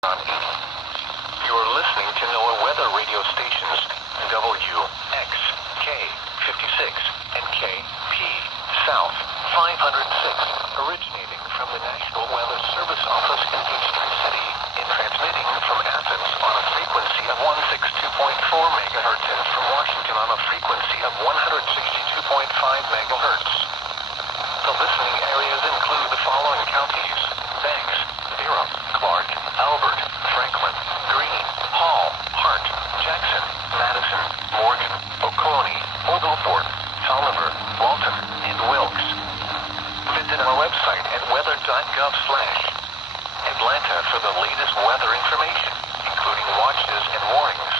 on 80. You're listening to NOAA weather radio stations WXK 56 and KP South 506, originating from the National Weather Service office in Peachtree City, and transmitting from Athens on a frequency of 162.4 megahertz and from Washington on a frequency of 162.5 megahertz. The listening areas include the following counties: Banks, Durham, Clark, Albert, Franklin, Greene, Hall, Hart, Jackson, Madison, Morgan, Oconee, Oglethorpe, Tolliver, Walton, and Wilkes. Visit our website at weather.gov/Atlanta for the latest weather information, including watches and warnings.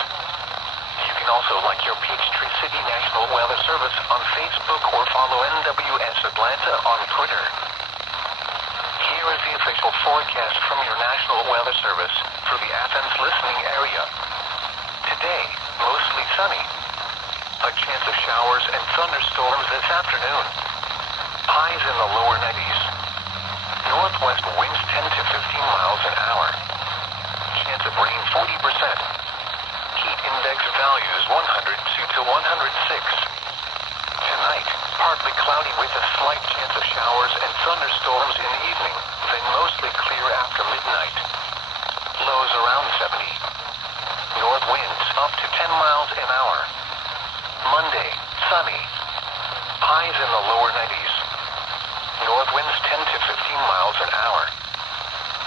You can also like your Peachtree City National Weather Service on Facebook or follow NWS Atlanta on Twitter. Here is the official forecast from your National Weather Service for the Athens listening area. Today, mostly sunny. A chance of showers and thunderstorms this afternoon. Highs in the lower 90s. Northwest winds 10 to 15 miles an hour. Chance of rain 40%. Heat index values 102 to 106. Tonight, partly cloudy with a slight chance of showers and thunderstorms in the evening, then mostly clear after midnight. Lows around 70. North winds up to 10 miles an hour. Monday, sunny. Highs in the lower 90s. North winds 10 to 15 miles an hour.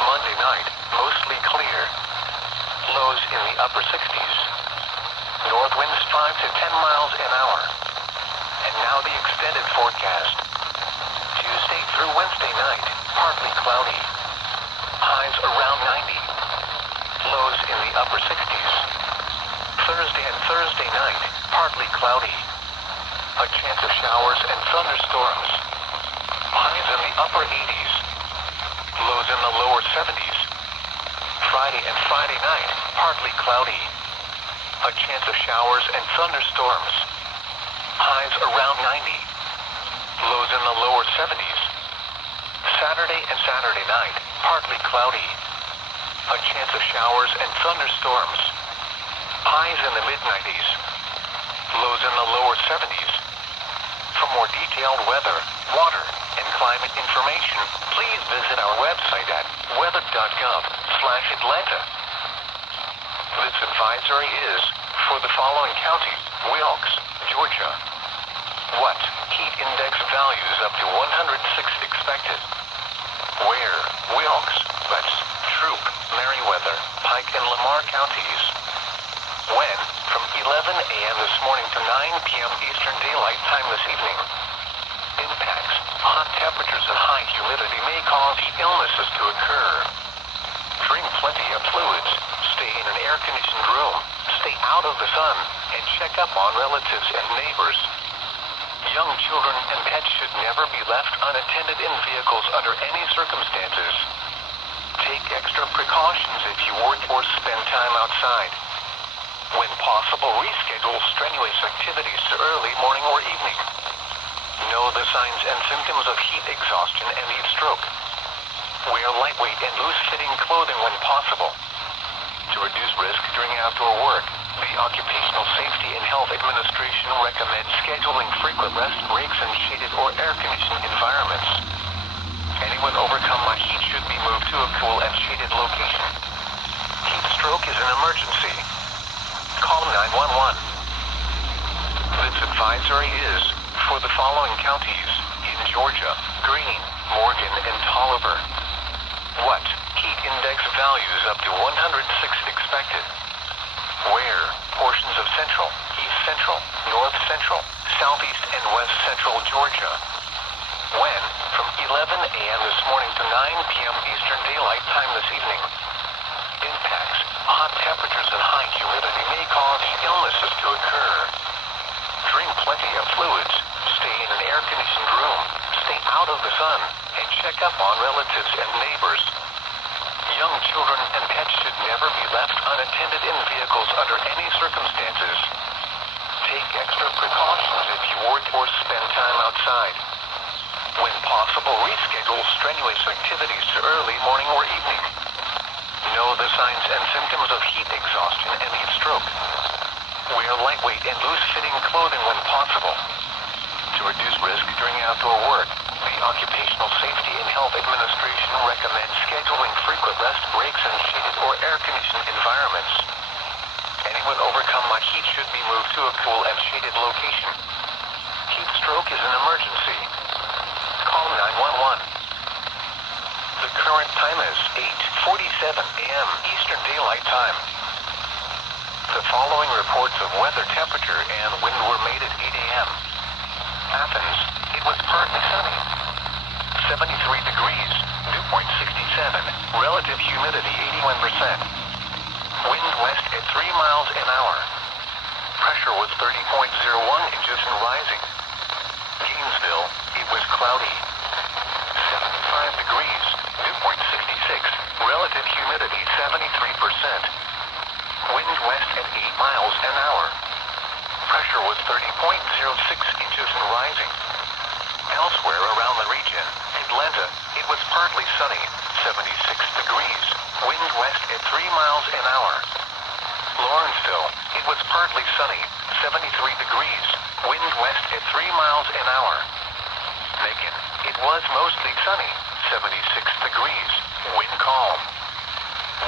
Monday night, mostly clear. Lows in the upper 60s. North winds 5 to 10 miles an hour. And now the extended forecast. Tuesday through Wednesday night, partly cloudy. Highs around 90. Lows in the upper 60s. Thursday and Thursday night, partly cloudy. A chance of showers and thunderstorms. Highs in the upper 80s. Lows in the lower 70s. Friday and Friday night, partly cloudy. A chance of showers and thunderstorms. Highs around 90. Lows in the lower 70s. Saturday and Saturday night, partly cloudy. A chance of showers and thunderstorms. Highs in the mid-90s. Lows in the lower 70s. For more detailed weather, water, and climate information, please visit our website at weather.gov/Atlanta. This advisory is for the following counties: Wilkes, Georgia. What? Heat index values up to 106 expected. Where? Wilkes, Butts, Troup, Meriwether, Pike, and Lamar counties. When? From 11 a.m. this morning to 9 p.m. Eastern Daylight Time this evening. Impacts: hot temperatures and high humidity may cause illnesses to occur. Drink plenty of fluids. Stay in an air-conditioned room. Stay out of the sun, and check up on relatives and neighbors. Young children and pets should never be left unattended in vehicles under any circumstances. Take extra precautions if you work or spend time outside. When possible, reschedule strenuous activities to early morning or evening. Know the signs and symptoms of heat exhaustion and heat stroke. Wear lightweight and loose-fitting clothing when possible. To reduce risk during outdoor work, the Occupational Safety and Health Administration recommends scheduling frequent rest breaks in shaded or air-conditioned environments. Anyone overcome by heat should be moved to a cool and shaded location. Heat stroke is an emergency. Call 911. This advisory is for the following counties in Georgia: Greene, Morgan, and Tolliver. What? Heat index values up to 106 expected. Where? Portions of central, east central, north central, southeast, and west central Georgia. When? From 11 a.m. this morning to 9 p.m. Eastern Daylight Time this evening. Impacts: hot temperatures and high humidity may cause illnesses to occur. Drink plenty of fluids. Stay in an air-conditioned room. Stay out of the sun, and check up on relatives and neighbors. Young children and pets should never be left unattended in vehicles under any circumstances. Take extra precautions if you work or spend time outside. When possible, reschedule strenuous activities to early morning or evening. Know the signs and symptoms of heat exhaustion and heat stroke. Wear lightweight and loose-fitting clothing when possible. To reduce risk during outdoor work, the Occupational Safety and Health Administration recommends scheduling frequent rest breaks in shaded or air-conditioned environments. Anyone overcome by heat should be moved to a cool and shaded location. Heat stroke is an emergency. Call 911. The current time is 8:47 a.m. Eastern Daylight Time. The following reports of weather temperature and wind were made at 8 a.m. Athens, it was partly sunny. 73 degrees, dew point 67, relative humidity 81%. Wind west at 3 miles an hour. Pressure was 30.01 inches and rising. Gainesville, it was cloudy. 75 degrees, dew point 66, relative humidity 73%. Wind west at 8 miles an hour. Pressure was 30.06 inches and rising. Elsewhere around the region, Atlanta, it was partly sunny, 76 degrees, wind west at 3 miles an hour. Lawrenceville, it was partly sunny, 73 degrees, wind west at 3 miles an hour. Macon, it was mostly sunny, 76 degrees, wind calm.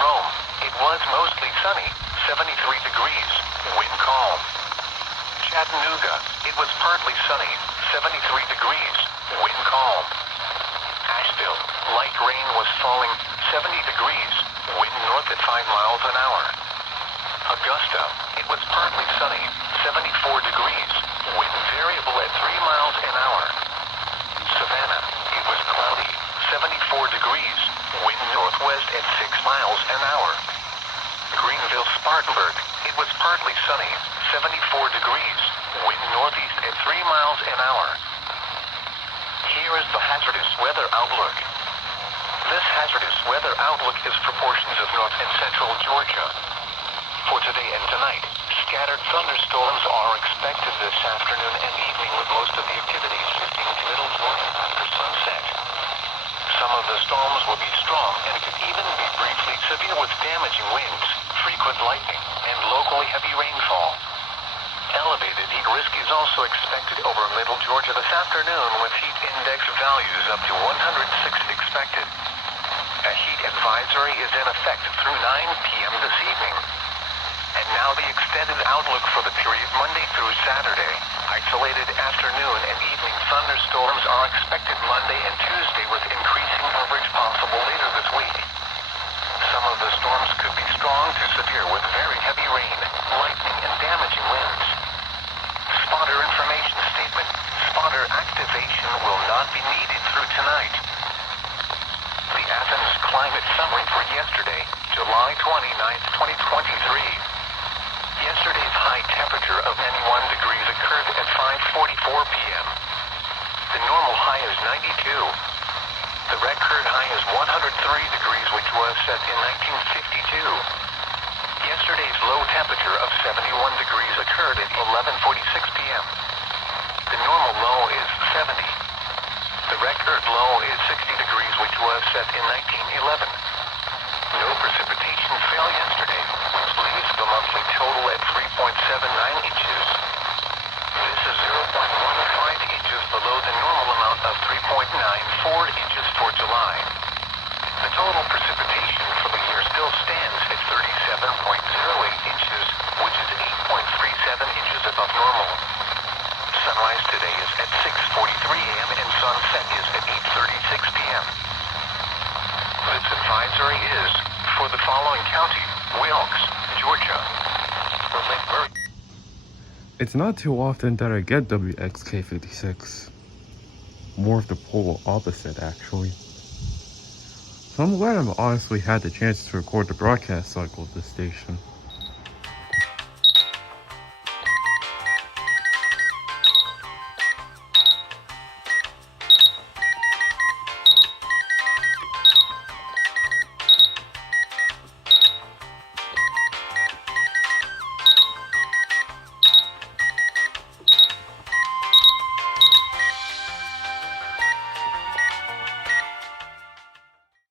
Rome, it was mostly sunny, 73 degrees, wind calm. Chattanooga, it was partly sunny, 73 degrees, wind calm. Asheville, light rain was falling, 70 degrees, wind north at 5 miles an hour. Augusta, it was partly sunny, 74 degrees, wind variable at 3 miles an hour. Savannah, it was cloudy, 74 degrees, wind northwest at 6 miles an hour. Greenville, Spartanburg, it was partly sunny, 74 degrees, wind northeast at 3 miles an hour. Here is the hazardous weather outlook. This hazardous weather outlook is for portions of north and central Georgia. For today and tonight, scattered thunderstorms are expected this afternoon and evening with most of the activity shifting to middle Georgia after sunset. Some of the storms will be strong and could even be briefly severe with damaging winds, frequent lightning, and locally heavy rainfall. Elevated heat risk is also expected over middle Georgia this afternoon with heat index values up to 106 expected. A heat advisory is in effect through 9 p.m. this evening. And now the extended outlook for the period Monday through Saturday. Isolated afternoon and evening thunderstorms are expected Monday and Tuesday with increasing coverage possible later this week. Some of the storms could be strong to severe with very heavy rain, lightning, and damaging winds. Spotter information statement. Spotter activation will not be needed through tonight. The Athens climate summary for yesterday, July 29th, 2023. Yesterday's high temperature of 91 degrees occurred at 5:44 p.m. The normal high is 92. The record high is 103 degrees, which was set in 1952. Yesterday's low temperature of 71 degrees occurred at 11:46 p.m. The normal low is 70. The record low is 60 degrees, which was set in 1911. No precipitation fell yesterday, which leaves the monthly total at 3.79 inches. This is 0.15 inches below the normal amount of 3.94 inches for July. The total precipitation for the year still stands at 37.08 inches, which is 8.37 inches above normal. Sunrise today is at 6:43 a.m. and sunset is at 8:36 p.m. This advisory is for the following county: Wilkes, Georgia. It's not too often that I get WXK56. More of the polar opposite, actually. So I'm glad I've honestly had the chance to record the broadcast cycle of this station.